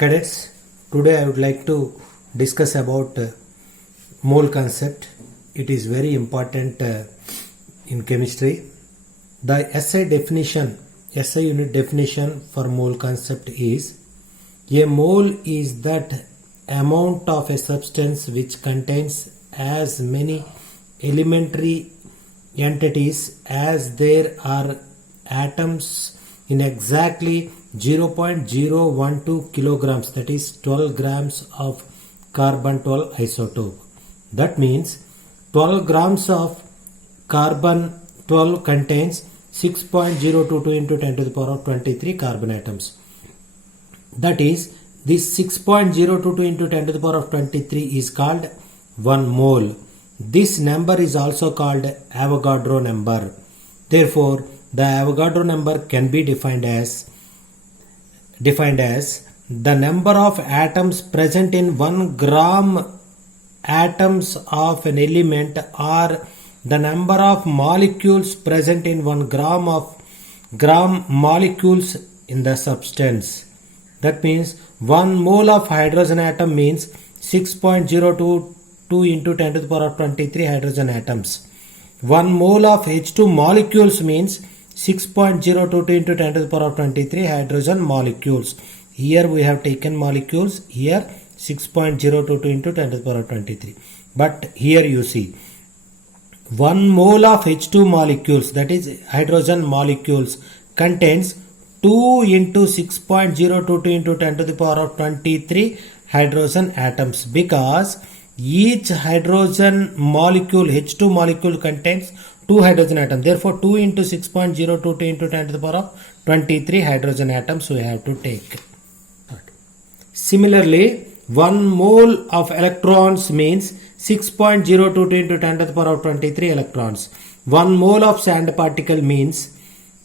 Cadets, today I would like to discuss about mole concept. It is very important in chemistry. The SI unit definition for mole concept is: a mole is that amount of a substance which contains as many elementary entities as there are atoms in exactly 0.012 kilograms, that is 12 grams of carbon 12 isotope. That means 12 grams of carbon 12 contains 6.022 into 10 to the power of 23 carbon atoms. That is, this 6.022 into 10 to the power of 23 is called 1 mole. This number is also called Avogadro number. Therefore, the Avogadro number can be defined as the number of atoms present in 1 gram atoms of an element, or the number of molecules present in 1 gram molecules in the substance. That means 1 mole of hydrogen atom means 6.022 into 10 to the power of 23 hydrogen atoms. 1 mole of H2 molecules means 6.022 into 10 to the power of 23 hydrogen molecules. Here we have taken molecules, here 6.022 into 10 to the power of 23. But here you see 1 mole of H2 molecules, that is hydrogen molecules, contains 2 into 6.022 into 10 to the power of 23 hydrogen atoms, because each hydrogen molecule, H2 molecule, contains 2 hydrogen atoms. Therefore, 2 into 6.022 into 10 to the power of 23 hydrogen atoms we have to take. Similarly, 1 mole of electrons means 6.022 into 10 to the power of 23 electrons. 1 mole of sand particle means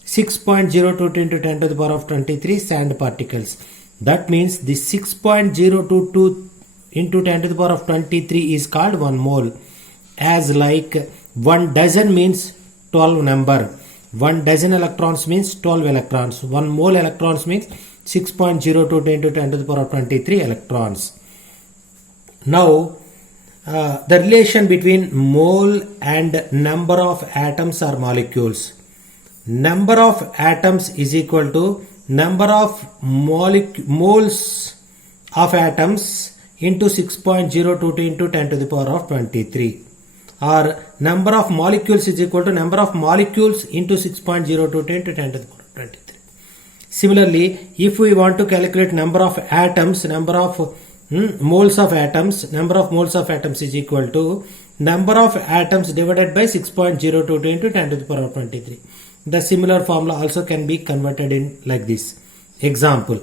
6.022 into 10 to the power of 23 sand particles. That means the 6.022 into 10 to the power of 23 is called 1 mole. As like 1 dozen means 12 number. 1 dozen electrons means 12 electrons. 1 mole electrons means 6.022 into 10 to the power of 23 electrons. Now, the relation between mole and number of atoms or molecules. Number of atoms is equal to number of moles of atoms into 6.022 into 10 to the power of 23. Or number of molecules is equal to number of molecules into 6.022 into 10 to the power of 23. Similarly, if we want to calculate number of atoms, number of moles of atoms, number of moles of atoms is equal to number of atoms divided by 6.022 into 10 to the power of 23. The similar formula also can be converted in like this. Example: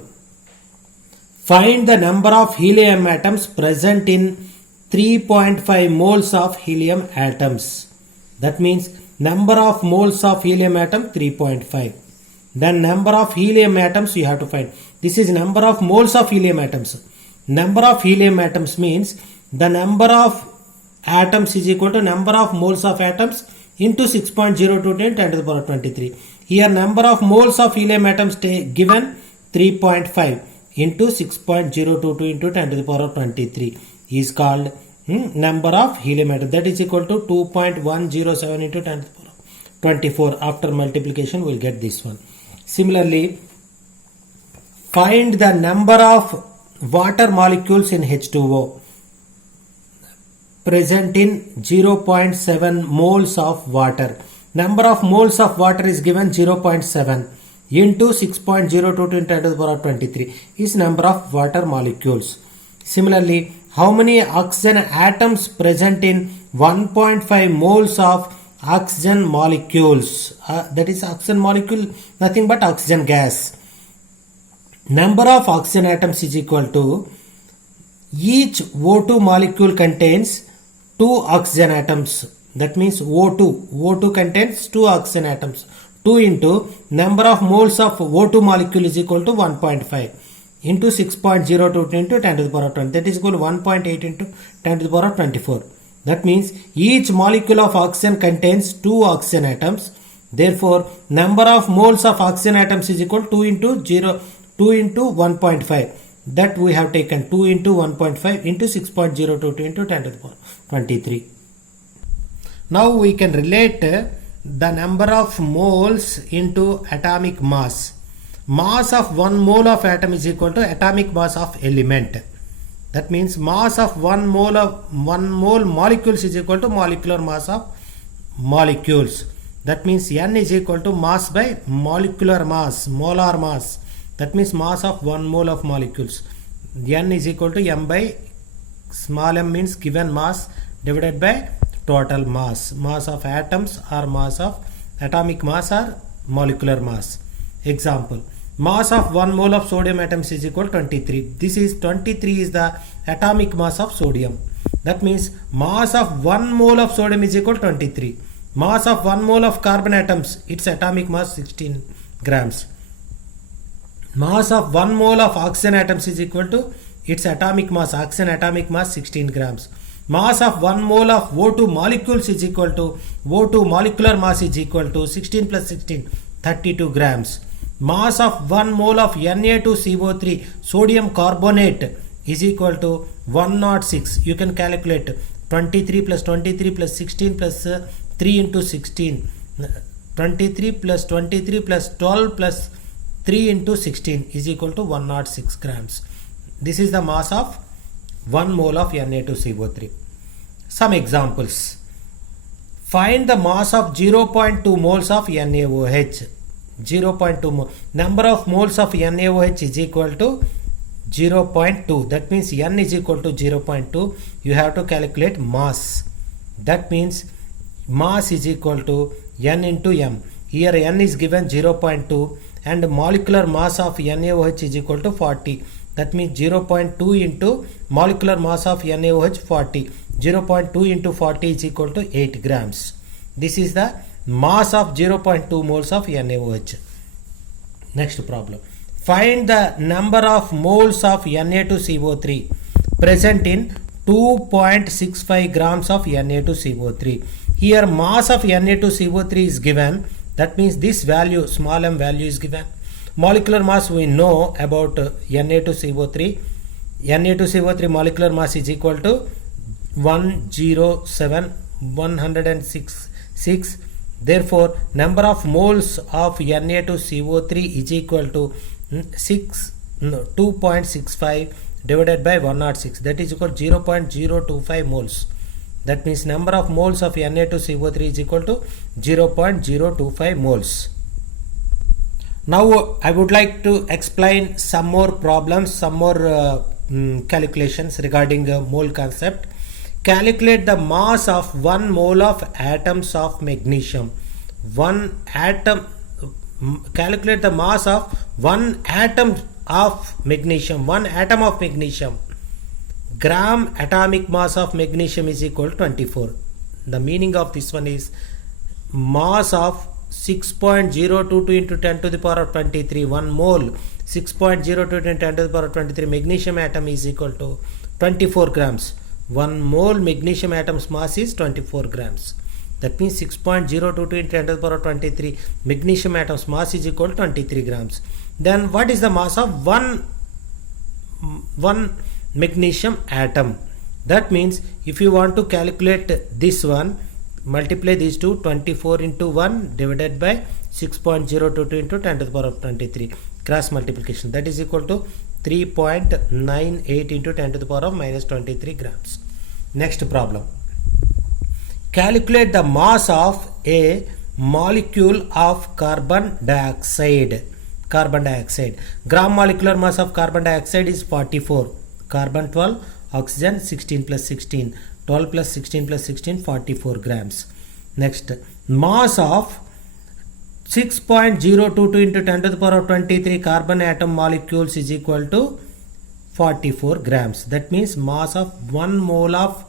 find the number of helium atoms present in 3.5 moles of helium atoms. That means number of moles of helium atom 3.5. Then number of helium atoms you have to find. This is number of moles of helium atoms. Number of helium atoms means the number of atoms is equal to number of moles of atoms into 6.022 10 to the power of 23. Here number of moles of helium atoms given 3.5 into 6.022 into 10 to the power of 23 is called number of helium atoms. That is equal to 2.107 into 10 to the power of 24. After multiplication we will get this one. Similarly, find the number of water molecules in H2O present in 0.7 moles of water. Number of moles of water is given 0.7 into 6.022 into 10 to the power of 23 is number of water molecules. Similarly, how many oxygen atoms present in 1.5 moles of oxygen molecules? That is oxygen molecule, nothing but oxygen gas. Number of oxygen atoms is equal to each O2 molecule contains 2 oxygen atoms. That means O2 contains 2 oxygen atoms. 2 into number of moles of O2 molecule is equal to 1.5 into 6.022 into 10 to the power of 20. That is equal to 1.8 into 10 to the power of 24. That means each molecule of oxygen contains 2 oxygen atoms. Therefore, number of moles of oxygen atoms is equal to 2 into 1.5. that we have taken 2 into 1.5 into 6.022 into 10 to the power 23. Now we can relate the number of moles into atomic mass. Mass of 1 mole of atom is equal to atomic mass of element. That means mass of 1 mole molecules is equal to molecular mass of molecules. That means N is equal to mass by molecular mass, molar mass. That means mass of 1 mole of molecules. N is equal to M by small m means given mass divided by total mass. Mass of atoms or mass of atomic mass or molecular mass. Example. Mass of 1 mole of sodium atoms is equal to 23. This is 23 is the atomic mass of sodium. That means mass of 1 mole of sodium is equal to 23. Mass of 1 mole of carbon atoms, its atomic mass 16 grams. Mass of 1 mole of oxygen atoms is equal to its atomic mass, oxygen atomic mass 16 grams. Mass of 1 mole of O2 molecules is equal to O2 molecular mass is equal to 16 plus 16, 32 grams. Mass of 1 mole of Na2CO3 sodium carbonate is equal to 106. You can calculate 23 plus 23 plus 16 plus 3 into 16. 23 plus 23 plus 12 plus 3 into 16 is equal to 106 grams. This is the mass of 1 mole of Na2CO3. Some examples. Find the mass of 0.2 moles of NaOH. 0.2 mole. Number of moles of NaOH is equal to 0.2. That means N is equal to 0.2. You have to calculate mass. That means mass is equal to N into M. Here N is given 0.2 and molecular mass of NaOH is equal to 40. That means 0.2 into molecular mass of NaOH 40. 0.2 into 40 is equal to 8 grams. This is the mass of 0.2 moles of NaOH. Next problem. Find the number of moles of Na2CO3 present in 2.65 grams of Na2CO3. Here mass of Na2CO3 is given. That means this value, small m value is given. Molecular mass we know about Na2CO3. Na2CO3 molecular mass is equal to 106. Therefore, number of moles of Na2CO3 is equal to 2.65 divided by 106. That is equal to 0.025 moles. That means number of moles of Na2CO3 is equal to 0.025 moles. Now I would like to explain some more problems, some more calculations regarding mole concept. Calculate the mass of 1 mole of atoms of magnesium. Calculate the mass of 1 atom of magnesium. 1 atom of magnesium. Gram atomic mass of magnesium is equal to 24. The meaning of this one is mass of 6.022 into 10 to the power of 23. 1 mole 6.02 into 10 to the power of 23 magnesium atom is equal to 24 grams. 1 mole magnesium atom's mass is 24 grams. That means 6.022 into 10 to the power of 23 magnesium atom's mass is equal to 23 grams. Then what is the mass of one magnesium atom? That means if you want to calculate this one, multiply these two, 24 into 1 divided by 6.022 into 10 to the power of 23. Cross multiplication. That is equal to 3.98 into 10 to the power of minus 23 grams. Next problem. Calculate the mass of a molecule of carbon dioxide. Carbon dioxide. Gram molecular mass of carbon dioxide is 44. Carbon 12, oxygen 16 plus 16. 12 plus 16 plus 16, 44 grams. Next, mass of 6.022 into 10 to the power of 23 carbon atom molecules is equal to 44 grams. That means mass of 1 mole of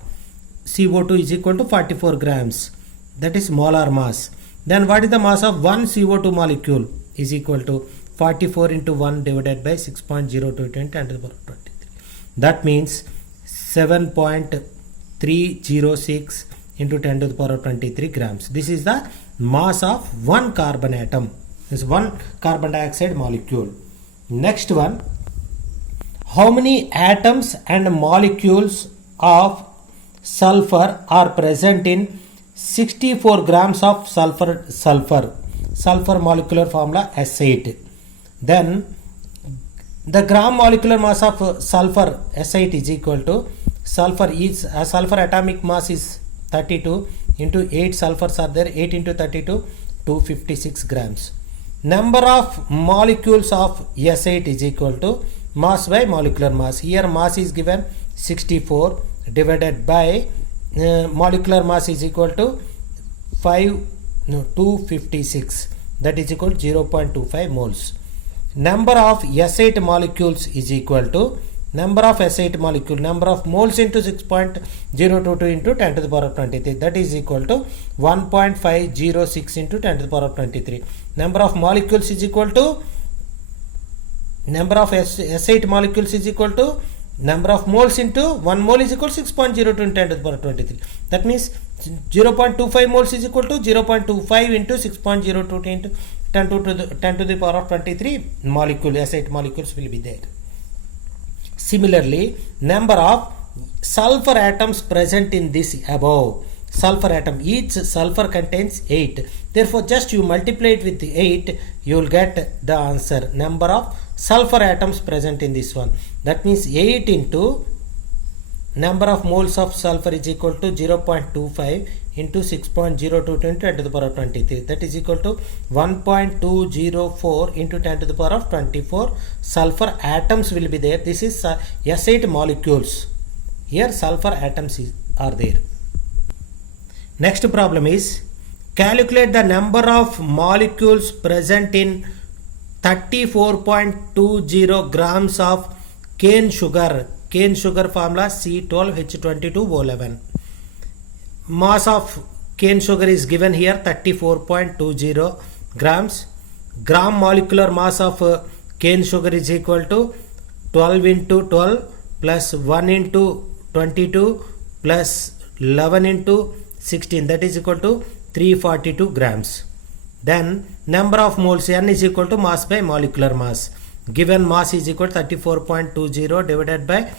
CO2 is equal to 44 grams. That is molar mass. Then what is the mass of 1 CO2 molecule is equal to 44 into 1 divided by 6.022 into 10 to the power of 23. That means 7.306 into 10 to the power of 23 grams. This is the mass of one carbon atom. This is one carbon dioxide molecule. Next one. how many atoms and molecules of sulfur are present in 64 grams of sulfur molecular formula S8. Then the gram molecular mass of sulfur S8 is equal to sulfur atomic mass is 32 into 8 sulfurs are there, 8 into 32 256 grams. Number of molecules of S8 is equal to mass by molecular mass. Here mass is given 64 divided by molecular mass is equal to 256, that is equal to 0.25 moles. Number of S8 molecules is equal to number of S8 molecule, number of moles into 6.022 into 10 to the power of 23, that is equal to 1.506 into 10 to the power of 23. Number of molecules is equal to number of S8 molecules is equal to number of moles into 1 mole is equal to 6.02 into 10 to the power of 23. That means 0.25 moles is equal to 0.25 into 6.02 into 10 to the power of 23 molecule, S8 molecules will be there. Similarly, number of sulfur atoms present in this above sulfur atom, each sulfur contains 8. Therefore, just you multiply it with 8, you will get the answer. Number of sulfur atoms present in this one. That means 8 into number of moles of sulfur is equal to 0.25 into 6.02 into 10 to the power of 23. That is equal to 1.204 into 10 to the power of 24 sulfur atoms will be there. This is S8 molecules. Here sulfur atoms are there. Next problem is calculate the number of molecules present in 34.20 grams of cane sugar. Cane sugar formula C12H22O11. Mass of cane sugar is given here 34.20 grams. Gram molecular mass of cane sugar is equal to 12 into 12 plus 1 into 22 plus 11 into 16, that is equal to 342 grams. Then number of moles, N is equal to mass by molecular mass. Given mass is equal to 34.20 divided by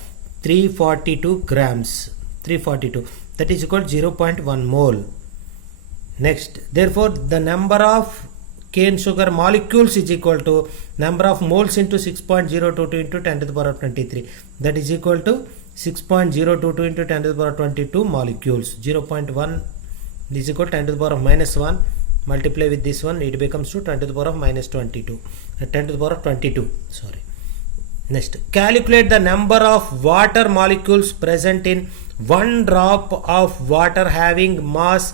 342 grams. 342, that is equal to 0.1 mole. Next, therefore the number of cane sugar molecules is equal to number of moles into 6.022 into 10 to the power of 23, that is equal to 6.022 into 10 to the power of 22 molecules. 0.1 is equal to 10 to the power of minus 1, multiply with this one, it becomes to 10 to the power of minus 22, 10 to the power of 22, sorry. Next, calculate the number of water molecules present in 1 drop of water having mass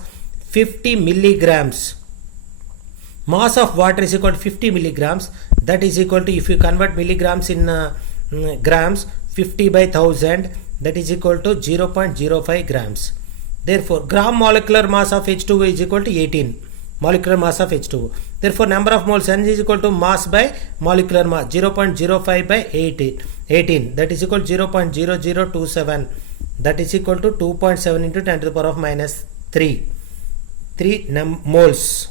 50 milligrams. Mass of water is equal to 50 milligrams, that is equal to, if you convert milligrams in grams, 50 by 1000, that is equal to 0.05 grams. Therefore, gram molecular mass of H2O is equal to 18. Molecular mass of H2O. Therefore, number of moles, N is equal to mass by molecular mass, 0.05 by 18. That is equal to 0.0027. That is equal to 2.7 into 10 to the power of minus 3 moles.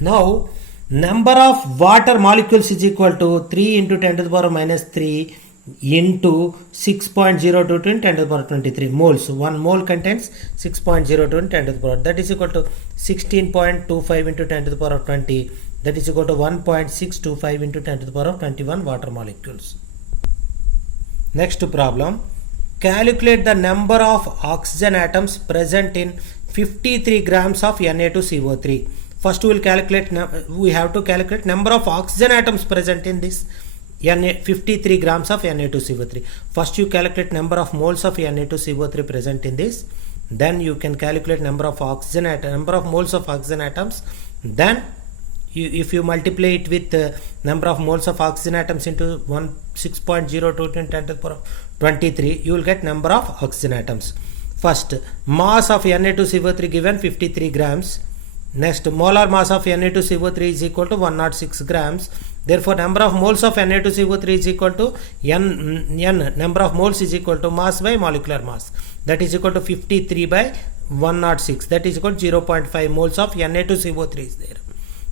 Now, number of water molecules is equal to 3 into 10 to the power of minus 3 into 6.022 in 10 to the power 23 moles. 1 mole contains 6.02 in 10 to the power, that is equal to 16.25 into 10 to the power of 20, that is equal to 1.625 into 10 to the power of 21 water molecules. Next problem, calculate the number of oxygen atoms present in 53 grams of Na2CO3. First we have to calculate number of oxygen atoms present in this 53 grams of Na2CO3. First you calculate number of moles of Na2CO3 present in this, then you can calculate number of moles of oxygen atoms, then if you multiply it with number of moles of oxygen atoms into 6.02 in 10 to the power 23, you will get number of oxygen atoms. First, mass of Na2CO3 given 53 grams. Next, molar mass of Na2CO3 is equal to 106 grams. Therefore, number of moles of Na2CO3 is equal to N. Number of moles is equal to mass by molecular mass. That is equal to 53 by 106. That is equal to 0.5 moles of Na2CO3 is there.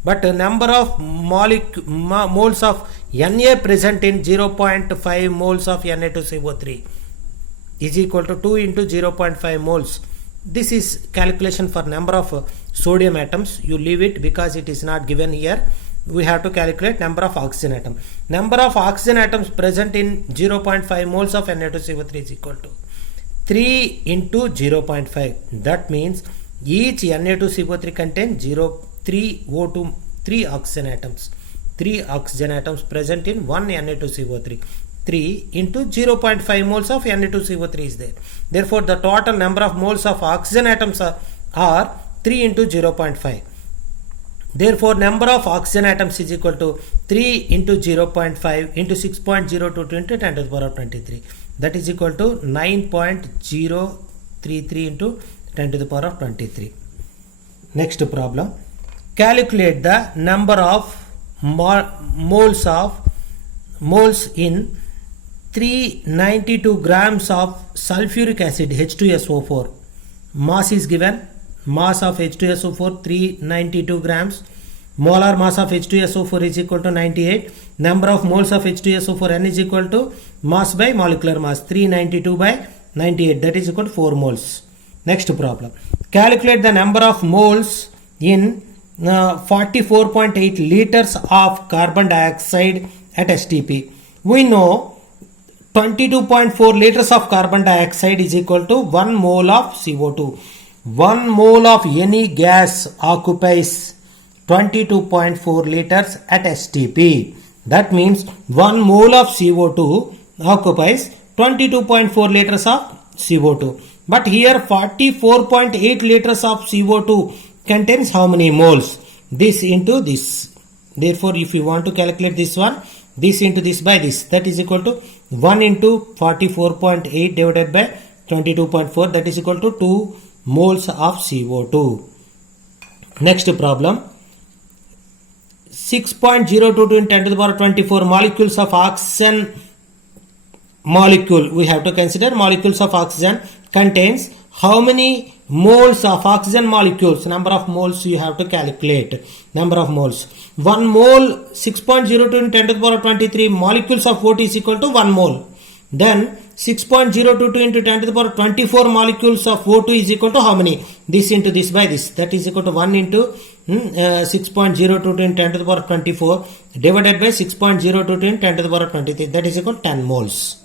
but number of moles of Na present in 0.5 moles of Na2CO3 is equal to 2 into 0.5 moles. This is calculation for number of sodium atoms. You leave it because it is not given here. We have to calculate number of oxygen atom. Number of oxygen atoms present in 0.5 moles of Na2CO3 is equal to 3 into 0.5. That means each Na2CO3 contains 3 O2, 3 oxygen atoms. 3 oxygen atoms present in 1 Na2CO3. 3 into 0.5 moles of Na2CO3 is there. Therefore, the total number of moles of oxygen atoms are 3 into 0.5. Therefore, number of oxygen atoms is equal to 3 into 0.5 into 6.022 into 10 to the power of 23. That is equal to 9.033 into 10 to the power of 23. Next problem. Calculate the number of moles in 392 grams of sulfuric acid H2SO4. Mass is given. Mass of H2SO4 392 grams. Molar mass of H2SO4 is equal to 98. Number of moles of H2SO4 N is equal to mass by molecular mass 392 by 98, that is equal to 4 moles. Next problem. Calculate the number of moles in 44.8 liters of carbon dioxide at STP. We know 22.4 liters of carbon dioxide is equal to 1 mole of CO2. 1 mole of any gas occupies 22.4 liters at STP. That means 1 mole of CO2 occupies 22.4 liters of CO2. But here 44.8 liters of CO2 contains how many moles? This into this. Therefore, if you want to calculate this one, this into this by this, that is equal to 1 into 44.8 divided by 22.4, that is equal to 2 moles of CO2. Next problem. 6.022 in 10 to the power 24 molecules of oxygen molecule. We have to consider molecules of oxygen contains how many moles of oxygen molecules. Number of moles you have to calculate. Number of moles. 1 mole 6.02 in 10 to the power 23 molecules of O2 is equal to 1 mole. Then 6.022 into 10 to the power 24 molecules of O2 is equal to how many? This into this by this. That is equal to 1 into 6.022 in 10 to the power 24 divided by 6.022 in 10 to the power 23. That is equal to 10 moles.